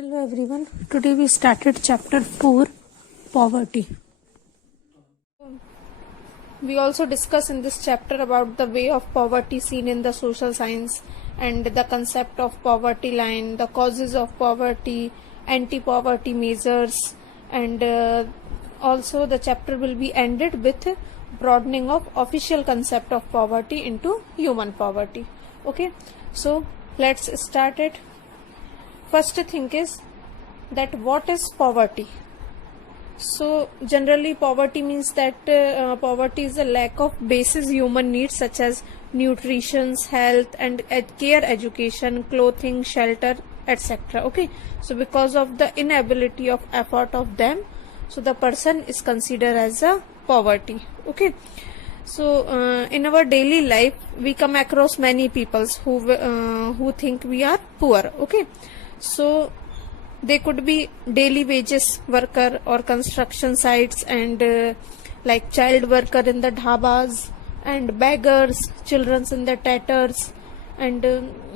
Hello everyone. Today we started chapter 4, poverty. We also discuss in this chapter about the way of poverty seen in the social science and the concept of poverty line, the causes of poverty, anti-poverty measures, and also the chapter will be ended with broadening of official concept of poverty into human poverty. Okay, so let's start it. First thing is that what is poverty? So generally poverty means that poverty is a lack of basic human needs such as nutrition, health and care, education, clothing, shelter, etc. Okay, so because of the inability of effort of them, so the person is considered as a poverty. Okay, so in our daily life we come across many peoples who think we are poor. Okay, so they could be daily wages worker or construction sites and like child worker in the dhabas and beggars, children in the tatters, and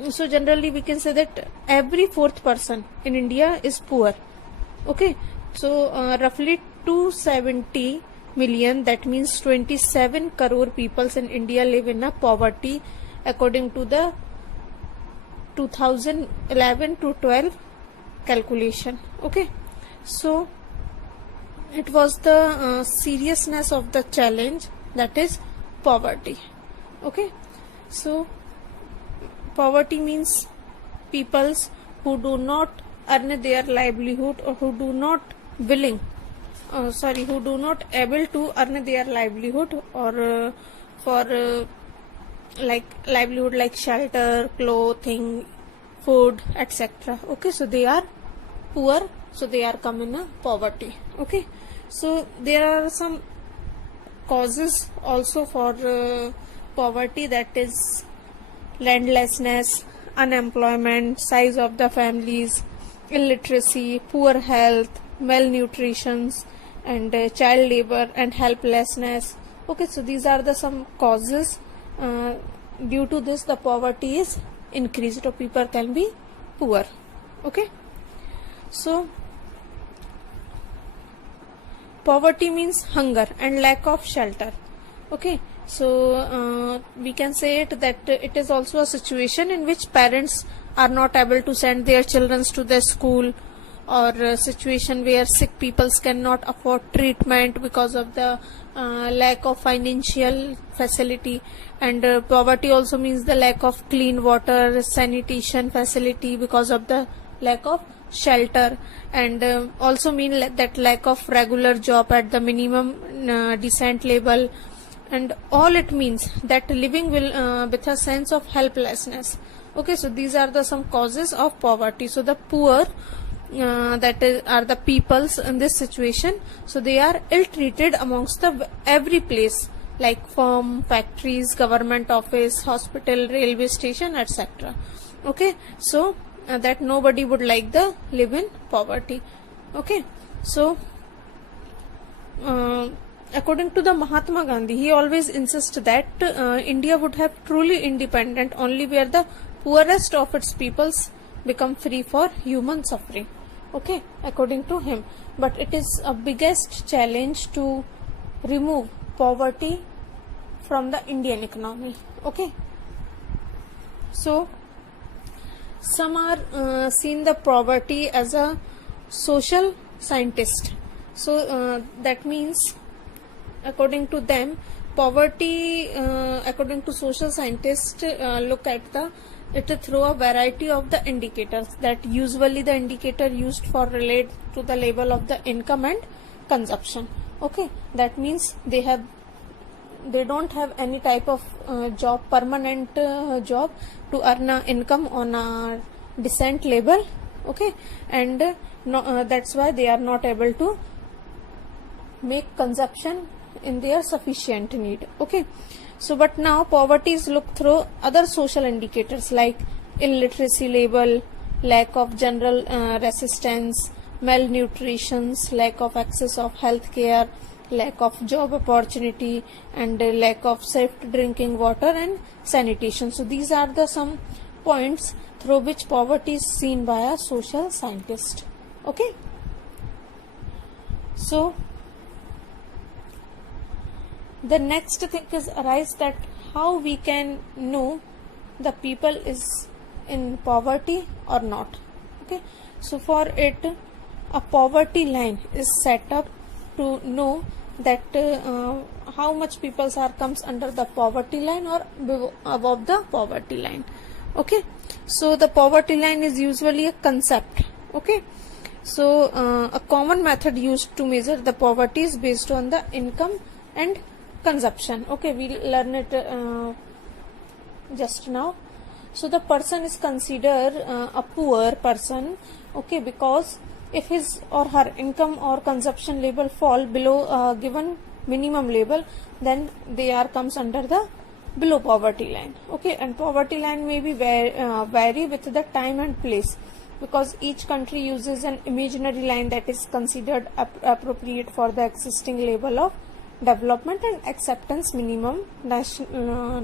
so generally we can say that every fourth person in India is poor. Okay, so roughly 270 million, that means 27 crore peoples in India live in a poverty according to the 2011 to 12 calculation. Okay, so it was the seriousness of the challenge, that is poverty. Okay, so poverty means peoples who do not earn their livelihood or who do not willing who do not able to earn their livelihood or for like livelihood like shelter, clothing, food, etc. Okay, so they are poor, so they are come in a poverty. Okay, so there are some causes also for poverty, that is landlessness, unemployment, size of the families, illiteracy, poor health, malnutrition and child labor and helplessness. Okay, so these are the some causes. Due to this the poverty is increased or people can be poor. Okay, so poverty means hunger and lack of shelter. Okay, so we can say it that it is also a situation in which parents are not able to send their children to the school, or a situation where sick people cannot afford treatment because of the lack of financial facility, and poverty also means the lack of clean water, sanitation facility because of the lack of shelter, and also mean that lack of regular job at the minimum decent level, and all it means that living will with a sense of helplessness. Okay, so these are the some causes of poverty. So the poor are the peoples in this situation, so they are ill treated amongst the every place like farm, factories, government office, hospital, railway station, etc. Okay, so that nobody would like the live in poverty. Okay, so according to the Mahatma Gandhi, he always insists that India would have truly independent only where the poorest of its peoples become free for human suffering. Okay, according to him, but it is a biggest challenge to remove poverty from the Indian economy. Okay, so some are seen the poverty as a social scientist. So that means according to them poverty according to social scientists look at it through a variety of the indicators, that usually the indicator used for relate to the level of the income and consumption. Okay, that means they don't have any type of job, permanent job to earn a income on a decent level. Okay, and that's why they are not able to make consumption in their sufficient need. Okay, so but now poverty is looked through other social indicators like illiteracy level, lack of general resistance, malnutrition, lack of access of health care, lack of job opportunity, and lack of safe drinking water and sanitation. So these are the some points through which poverty is seen by a social scientist. Okay. So the next thing is arise that how we can know the people is in poverty or not. Okay. So for it, a poverty line is set up to know that how much people comes under the poverty line or above the poverty line. Okay. So the poverty line is usually a concept. Okay. So a common method used to measure the poverty is based on the income and consumption. Okay, we'll learn it just now. So the person is considered a poor person. Okay, because if his or her income or consumption level fall below a given minimum level, then they comes under the below poverty line. Okay, and poverty line may be vary with the time and place, because each country uses an imaginary line that is considered appropriate for the existing level of development and acceptance minimum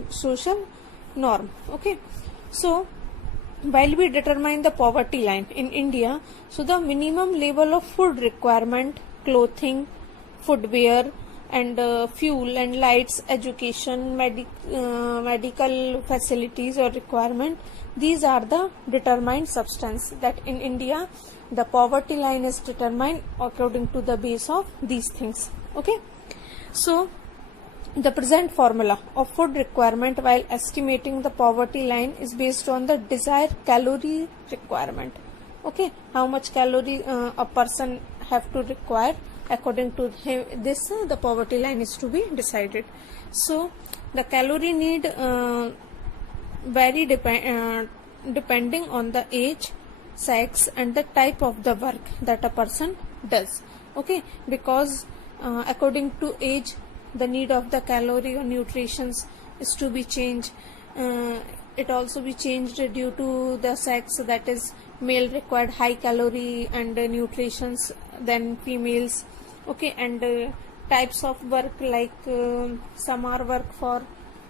social norm. Okay, so while we determine the poverty line in India, so the minimum level of food requirement, clothing, footwear, and fuel and lights, education, medical facilities or requirement, these are the determined substance that in India the poverty line is determined according to the base of these things. Okay, so the present formula of food requirement while estimating the poverty line is based on the desired calorie requirement. Okay, how much calorie a person have to require, according to this the poverty line is to be decided. So the calorie need vary depending on the age, sex, and the type of the work that a person does. Okay, because according to age, the need of the calorie or nutritions is to be changed. It also be changed due to the sex, that is male required high calorie and nutritions than females. Okay, and types of work, like some are work for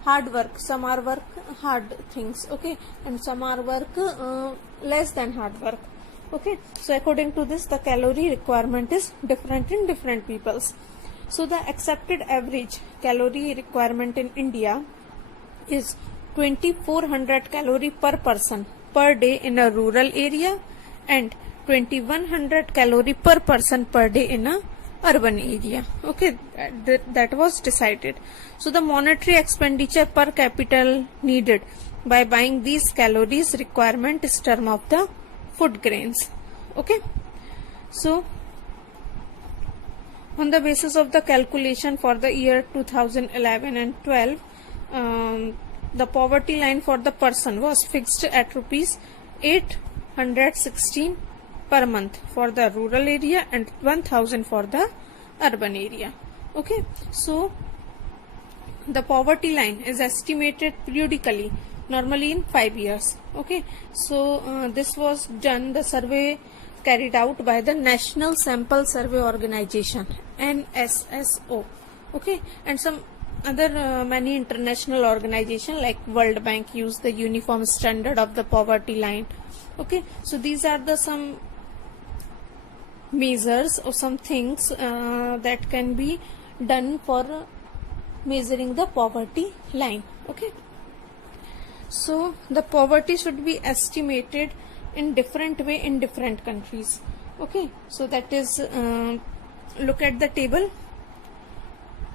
hard work, some are work hard things. Okay, and some are work less than hard work. Okay, so according to this the calorie requirement is different in different peoples. So the accepted average calorie requirement in India is 2400 calorie per person per day in a rural area and 2100 calorie per person per day in a urban area. Okay, that was decided. So the monetary expenditure per capita needed by buying these calories requirement is term of the food grains. Okay, so on the basis of the calculation for the year 2011 and 12, the poverty line for the person was fixed at rupees 816 per month for the rural area and 1000 for the urban area. Okay, so the poverty line is estimated periodically, normally in 5 years. Okay, so this was done, the survey carried out by the National Sample Survey Organization, NSSO. Okay, and some other many international organizations like World Bank use the uniform standard of the poverty line. Okay, so these are the some measures or some things that can be done for measuring the poverty line. Okay, so the poverty should be estimated in different way in different countries. Okay, so that is look at the table.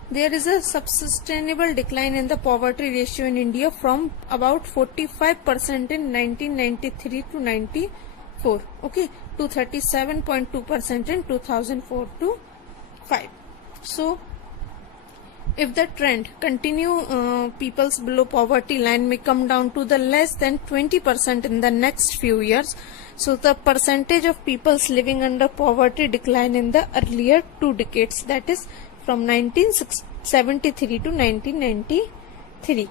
There is a sustainable decline in the poverty ratio in India from about 45% in 1993 to 94. Okay, to 37.2% in 2004 to 5. So if the trend continue, people's below poverty line may come down to the less than 20% in the next few years. So the percentage of peoples living under poverty decline in the earlier 2 decades, that is from 1973 to 1993.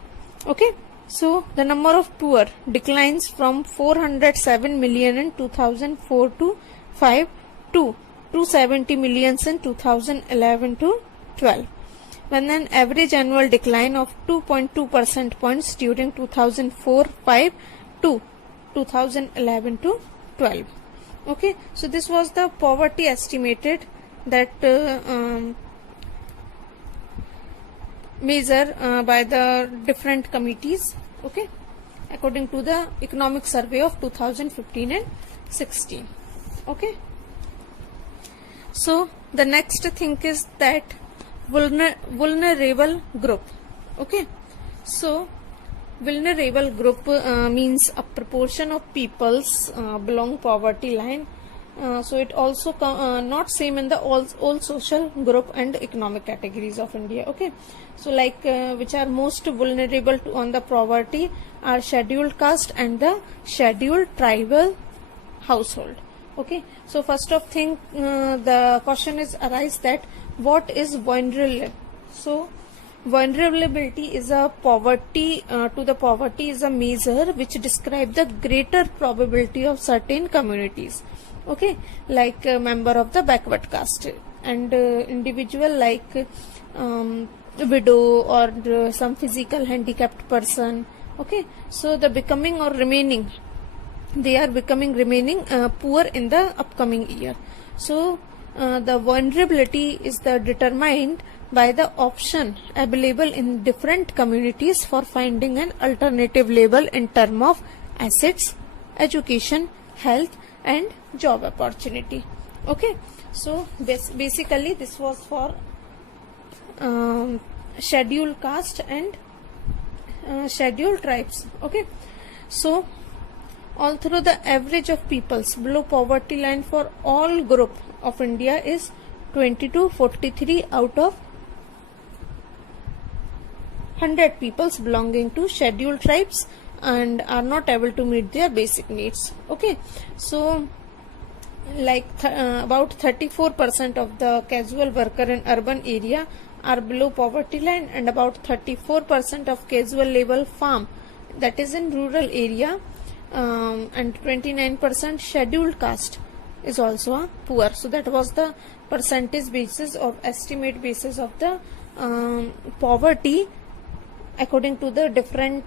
Okay, so the number of poor declines from 407 million in 2004 to 5 to 270 millions in 2011 to 12. When an average annual decline of 2.2 percent points during 2004-5 to 2011 to 12. Okay, so this was the poverty estimated that measure by the different committees, okay, according to the economic survey of 2015 and 16. Okay, so the next thing is that vulnerable group. Okay, so vulnerable group means a proportion of peoples belong poverty line. So it also not same in the all social group and economic categories of India. Okay, so like which are most vulnerable to on the poverty are scheduled caste and the scheduled tribal household. Okay, so first of thing the question is arise that what is vulnerable. So vulnerability is a poverty to the poverty is a measure which describe the greater probability of certain communities, okay, like a member of the backward caste and individual like widow or some physical handicapped person. Okay, so the becoming or remaining, they are becoming remaining poor in the upcoming year. So the vulnerability is the determined by the option available in different communities for finding an alternative label in term of assets, education, health and job opportunity. Okay, so basically this was for scheduled caste and scheduled tribes. Okay, so although the average of peoples below poverty line for all group of India is 2243 out of 100 peoples belonging to scheduled tribes and are not able to meet their basic needs. Okay, so like about 34% of the casual worker in urban area are below poverty line and about 34% of casual labor farm that is in rural area and 29% scheduled caste is also poor. So that was the percentage basis of estimate basis of the poverty according to the different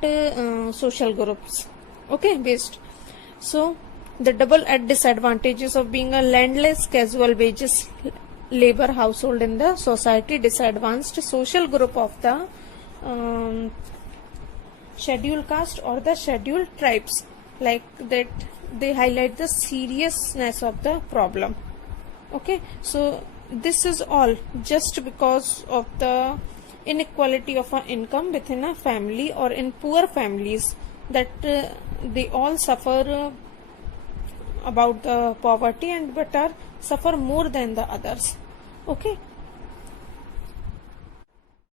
social groups. Okay, based. So the double disadvantages of being a landless casual wages labor household in the society, disadvantaged social group of the scheduled caste or the scheduled tribes, like that they highlight the seriousness of the problem. Okay, so this is all just because of the inequality of our income within a family or in poor families, that they all suffer about the poverty and but are suffer more than the others. Okay,